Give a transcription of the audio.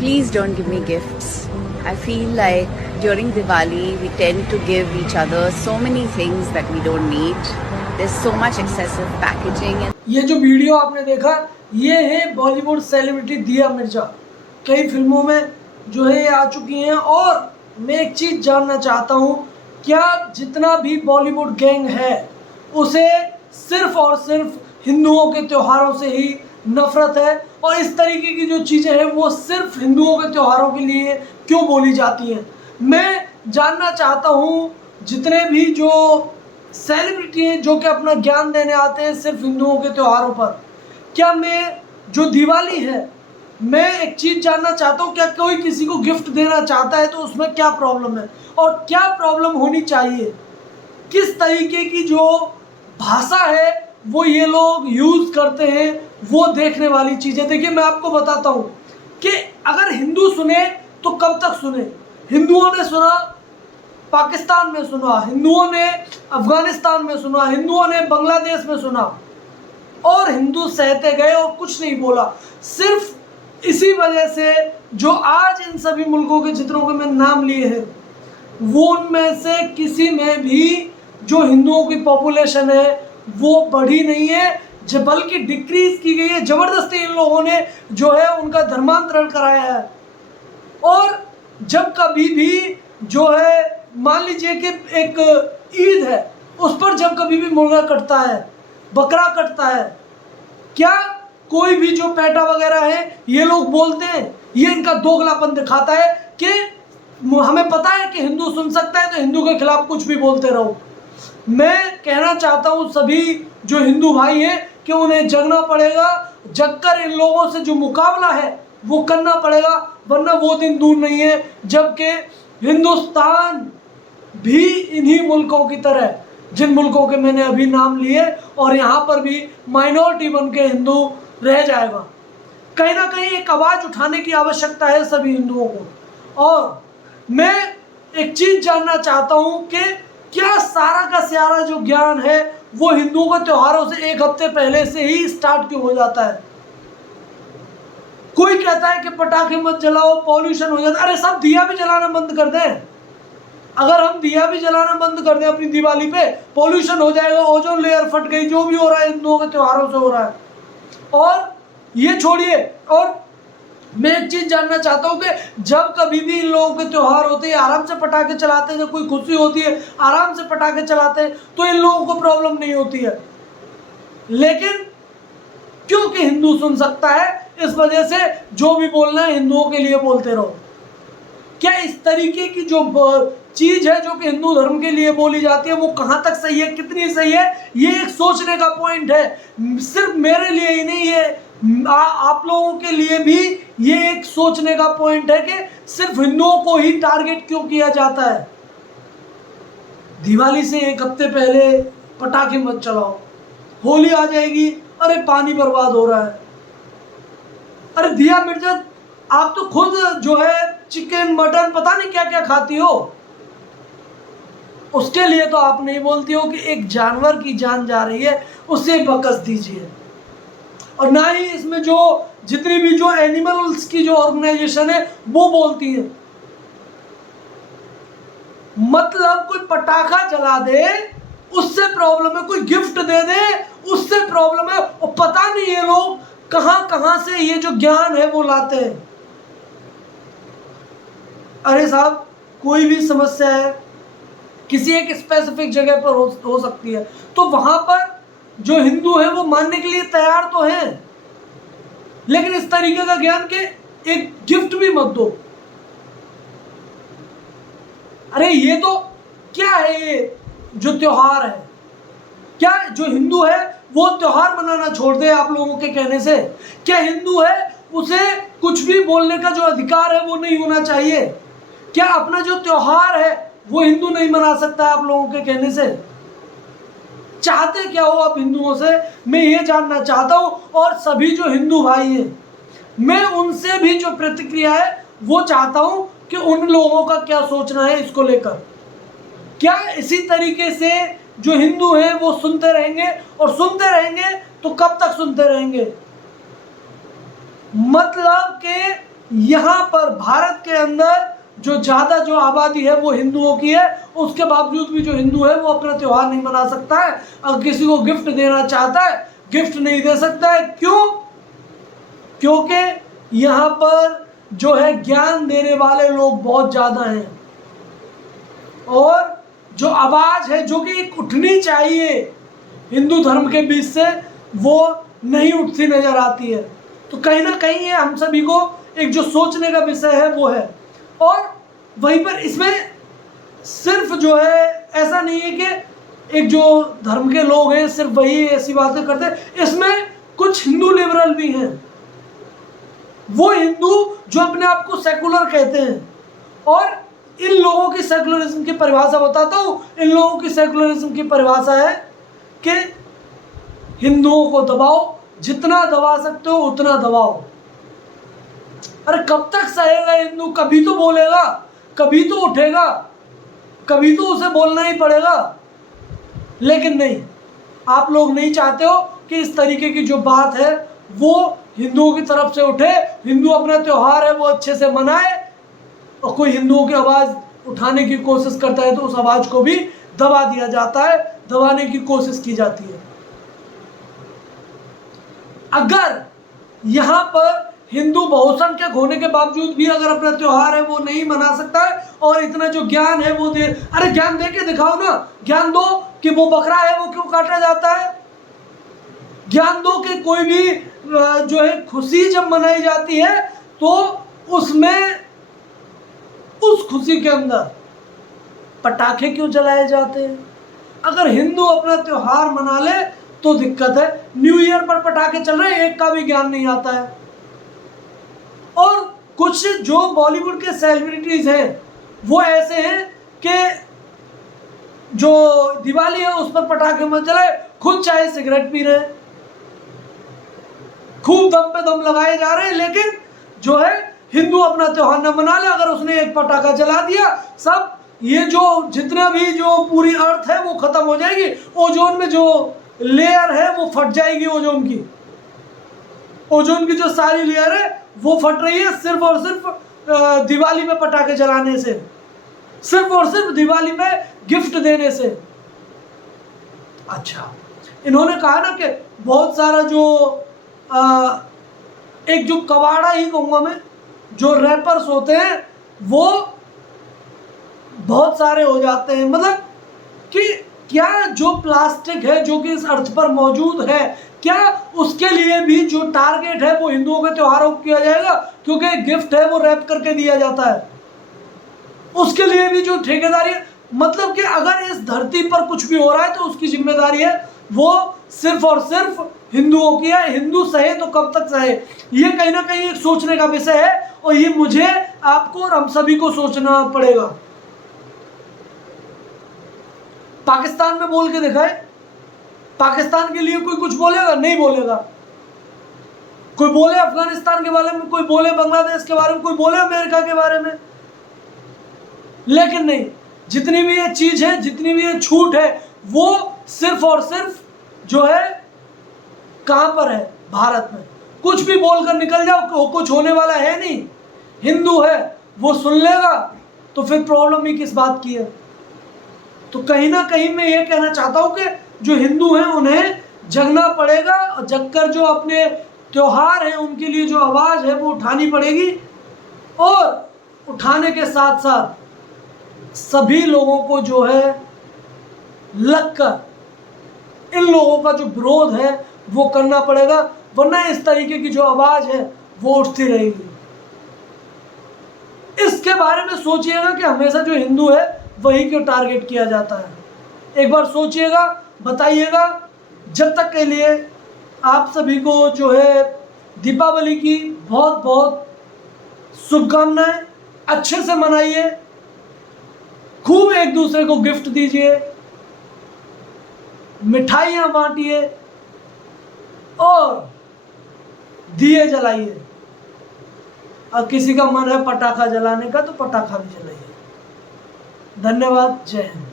Please don't give me gifts. I feel like during Diwali we tend to give each other so many things that we don't need. There's so much excessive packaging. ये जो video आपने देखा ये है Bollywood celebrity दिया मिर्जा। कई फिल्मों में जो है आ चुकी हैं। और मैं एक चीज़ जानना चाहता हूँ, क्या जितना भी बॉलीवुड गैंग है उसे सिर्फ और सिर्फ हिंदुओं के त्योहारों से ही नफरत है, और इस तरीके की जो चीज़ें हैं वो सिर्फ हिंदुओं के त्योहारों के लिए क्यों बोली जाती हैं? मैं जानना चाहता हूँ जितने भी जो सेलिब्रिटी हैं जो कि अपना ज्ञान देने आते हैं सिर्फ हिंदुओं के त्योहारों पर, क्या मैं जो दिवाली है मैं एक चीज़ जानना चाहता हूँ, क्या कोई किसी को गिफ्ट देना चाहता है तो उसमें क्या प्रॉब्लम है और क्या प्रॉब्लम होनी चाहिए? किस तरीके की जो भाषा है वो ये लोग यूज़ करते हैं वो देखने वाली चीज़ है। देखिए मैं आपको बताता हूँ कि अगर हिंदू सुने तो कब तक सुने। हिंदुओं ने सुना, पाकिस्तान में सुना, हिंदुओं ने अफगानिस्तान में सुना, हिंदुओं ने बांग्लादेश में सुना, और हिंदू सहते गए और कुछ नहीं बोला। सिर्फ इसी वजह से जो आज इन सभी मुल्कों के जितनों के मैं नाम लिए हैं वो उनमें से किसी में भी जो हिंदुओं की पॉपुलेशन है वो बढ़ी नहीं है, जो बल्कि डिक्रीज की गई है। ज़बरदस्ती इन लोगों ने जो है उनका धर्मांतरण कराया है। और जब कभी भी जो है मान लीजिए कि एक ईद है उस पर जब कभी भी मुर्गा कटता है, बकरा कटता है, क्या कोई भी जो पैटा वगैरह है ये लोग बोलते हैं? ये इनका दोगलापन दिखाता है कि हमें पता है कि हिंदू सुन सकता है तो हिंदू के खिलाफ कुछ भी बोलते रहो। मैं कहना चाहता हूँ सभी जो हिंदू भाई हैं कि उन्हें जगना पड़ेगा, जगकर इन लोगों से जो मुकाबला है वो करना पड़ेगा, वरना वो दिन दूर नहीं है जबकि हिंदुस्तान भी इन्हीं मुल्कों की तरह, जिन मुल्कों के मैंने अभी नाम लिए, और यहाँ पर भी माइनॉरिटी बन के हिंदू रह जाएगा। कहीं ना कहीं एक आवाज़ उठाने की आवश्यकता है सभी हिंदुओं को। और मैं एक चीज़ जानना चाहता हूँ कि क्या सारा का सारा जो ज्ञान है वो हिंदुओं के त्योहारों से एक हफ्ते पहले से ही स्टार्ट क्यों हो जाता है? कोई कहता है कि पटाखे मत जलाओ, पॉल्यूशन हो जाता है। अरे सब दिया भी जलाना बंद कर दें। अगर हम दिया भी जलाना बंद कर दें अपनी दिवाली पे, पॉल्यूशन हो जाएगा, ओजोन लेयर फट गई, जो भी हो रहा है हिंदुओं के त्योहारों से हो रहा है। और ये छोड़िए, और मैं एक चीज़ जानना चाहता हूँ कि जब कभी भी इन लोगों के त्यौहार होते हैं आराम से पटाखे चलाते हैं, जब कोई खुशी होती है आराम से पटाखे चलाते हैं तो इन लोगों को प्रॉब्लम नहीं होती है। लेकिन क्योंकि हिंदू सुन सकता है इस वजह से जो भी बोलना है हिंदुओं के लिए बोलते रहो। क्या इस तरीके की जो चीज़ है जो कि हिंदू धर्म के लिए बोली जाती है वो कहाँ तक सही है, कितनी सही है, ये एक सोचने का पॉइंट है। सिर्फ मेरे लिए ही नहीं है, आप लोगों के लिए भी ये एक सोचने का पॉइंट है कि सिर्फ हिंदुओं को ही टारगेट क्यों किया जाता है। दिवाली से एक हफ्ते पहले पटाखे मत चलाओ, होली आ जाएगी, अरे पानी बर्बाद हो रहा है। अरे दिया मिर्जा, आप तो खुद जो है चिकन मटन पता नहीं क्या क्या खाती हो, उसके लिए तो आप नहीं बोलती हो कि एक जानवर की जान जा रही है उसे बकस दीजिए। और ना ही इसमें जो जितनी भी जो एनिमल्स की जो ऑर्गेनाइजेशन है वो बोलती है। मतलब कोई पटाखा जला दे उससे प्रॉब्लम है, कोई गिफ्ट दे दे उससे प्रॉब्लम है। और पता नहीं ये लोग कहां कहां से ये जो ज्ञान है वो लाते हैं। अरे साहब, कोई भी समस्या है किसी एक स्पेसिफिक जगह पर हो सकती है, तो वहां पर जो हिंदू है वो मानने के लिए तैयार तो हैं, लेकिन इस तरीके का ज्ञान के एक गिफ्ट भी मत दो। अरे ये तो क्या है, ये जो त्योहार है, क्या जो हिंदू है वो त्योहार मनाना छोड़ दे आप लोगों के कहने से? क्या हिंदू है उसे कुछ भी बोलने का जो अधिकार है वो नहीं होना चाहिए? क्या अपना जो त्योहार है वो हिंदू नहीं मना सकता है आप लोगों के कहने से? चाहते क्या हो आप हिंदुओं से, मैं ये जानना चाहता हूँ। और सभी जो हिंदू भाई हैं मैं उनसे भी जो प्रतिक्रिया है वो चाहता हूँ कि उन लोगों का क्या सोचना है इसको लेकर। क्या इसी तरीके से जो हिंदू हैं वो सुनते रहेंगे, और सुनते रहेंगे तो कब तक सुनते रहेंगे? मतलब कि यहाँ पर भारत के अंदर जो ज़्यादा जो आबादी है वो हिंदुओं की है, उसके बावजूद भी जो हिंदू है वो अपना त्यौहार नहीं मना सकता है। अगर किसी को गिफ्ट देना चाहता है, गिफ्ट नहीं दे सकता है। क्यों? क्योंकि यहाँ पर जो है ज्ञान देने वाले लोग बहुत ज़्यादा हैं, और जो आवाज़ है जो कि एक उठनी चाहिए हिंदू धर्म के बीच से, वो नहीं उठती नजर आती है। तो कहीं ना कहीं ये हम सभी को एक जो सोचने का विषय है वो है। और वहीं पर इसमें सिर्फ जो है ऐसा नहीं है कि एक जो धर्म के लोग हैं सिर्फ वही ऐसी बातें करते हैं, इसमें कुछ हिंदू लिबरल भी हैं, वो हिंदू जो अपने आप को सेकुलर कहते हैं। और इन लोगों की सेकुलरिज्म की परिभाषा बताता हूँ। इन लोगों की सेकुलरिज्म की परिभाषा है कि हिंदुओं को दबाओ, जितना दबा सकते हो उतना दबाओ। अरे कब तक सहेगा हिंदू? कभी तो बोलेगा, कभी तो उठेगा, कभी तो उसे बोलना ही पड़ेगा। लेकिन नहीं, आप लोग नहीं चाहते हो कि इस तरीके की जो बात है वो हिंदुओं की तरफ से उठे। हिंदू अपना त्यौहार है वो अच्छे से मनाए, और कोई हिंदुओं की आवाज़ उठाने की कोशिश करता है तो उस आवाज़ को भी दबा दिया जाता है, दबाने की कोशिश की जाती है। अगर यहाँ पर हिंदू बहुसंख्यक होने के बावजूद भी अगर अपना त्यौहार है वो नहीं मना सकता है, और इतना जो ज्ञान है वो दे, अरे ज्ञान दे के दिखाओ ना, ज्ञान दो कि वो बकरा है वो क्यों काटा जाता है। ज्ञान दो कि कोई भी जो है खुशी जब मनाई जाती है तो उसमें उस खुशी के अंदर पटाखे क्यों जलाए जाते हैं। अगर हिंदू अपना त्यौहार मना ले तो दिक्कत है। न्यू ईयर पर पटाखे चल रहे हैं, एक का भी ज्ञान नहीं आता है। और कुछ जो बॉलीवुड के सेलिब्रिटीज हैं वो ऐसे हैं कि जो दिवाली है उस पर पटाखे मत जलाए, खुद चाहे सिगरेट पी रहे हैं, खूब दम पे दम लगाए जा रहे हैं, लेकिन जो है हिंदू अपना त्योहार न मना ले, अगर उसने एक पटाखा जला दिया, सब ये जो जितना भी जो पूरी अर्थ है वो खत्म हो जाएगी। ओजोन में जो लेयर है वो फट जाएगी, ओजोन की जो सारी लेयर है वो फट रही है सिर्फ और सिर्फ दिवाली में पटाखे जलाने से, सिर्फ और सिर्फ दिवाली में गिफ्ट देने से। अच्छा, इन्होंने कहा ना कि बहुत सारा जो एक जो कबाड़ा ही कहूँगा मैं, जो रैपर्स होते हैं वो बहुत सारे हो जाते हैं। मतलब कि क्या जो प्लास्टिक है जो कि इस अर्थ पर मौजूद है, क्या उसके लिए भी जो टारगेट है वो हिंदुओं के त्योहारों को किया जाएगा? क्योंकि गिफ्ट है वो रैप करके दिया जाता है, उसके लिए भी जो ठेकेदारी है, मतलब कि अगर इस धरती पर कुछ भी हो रहा है तो उसकी जिम्मेदारी है वो सिर्फ और सिर्फ हिंदुओं की है। हिंदू सहे तो कब तक सहे, ये कहीं ना कहीं एक सोचने का विषय है, और ये मुझे, आपको और हम सभी को सोचना पड़ेगा। पाकिस्तान में बोल के दिखाए, पाकिस्तान के लिए कोई कुछ बोलेगा? नहीं बोलेगा। कोई बोले अफगानिस्तान के बारे में, कोई बोले बांग्लादेश के बारे में, कोई बोले अमेरिका के बारे में, लेकिन नहीं, जितनी भी ये चीज है, जितनी भी ये छूट है, वो सिर्फ और सिर्फ जो है कहां पर है? भारत में। कुछ भी बोलकर निकल जाओ, कुछ होने वाला है नहीं। हिंदू है वो सुन लेगा, तो फिर प्रॉब्लम ही किस बात की है? तो कहीं ना कहीं मैं ये कहना चाहता हूं कि जो हिंदू हैं उन्हें जगना पड़ेगा, और जगकर जो अपने त्योहार हैं उनके लिए जो आवाज़ है वो उठानी पड़ेगी। और उठाने के साथ साथ सभी लोगों को जो है लगकर इन लोगों का जो विरोध है वो करना पड़ेगा, वरना इस तरीके की जो आवाज़ है वो उठती रहेगी। इसके बारे में सोचिएगा कि हमेशा जो हिंदू है वही क्यों टारगेट किया जाता है। एक बार सोचिएगा, बताइएगा। जब तक के लिए आप सभी को जो है दीपावली की बहुत बहुत शुभकामनाएं। अच्छे से मनाइए, खूब एक दूसरे को गिफ्ट दीजिए, मिठाइयाँ बांटिए और दिए जलाइए। और किसी का मन है पटाखा जलाने का तो पटाखा भी जलाइए। धन्यवाद। जय हिंद।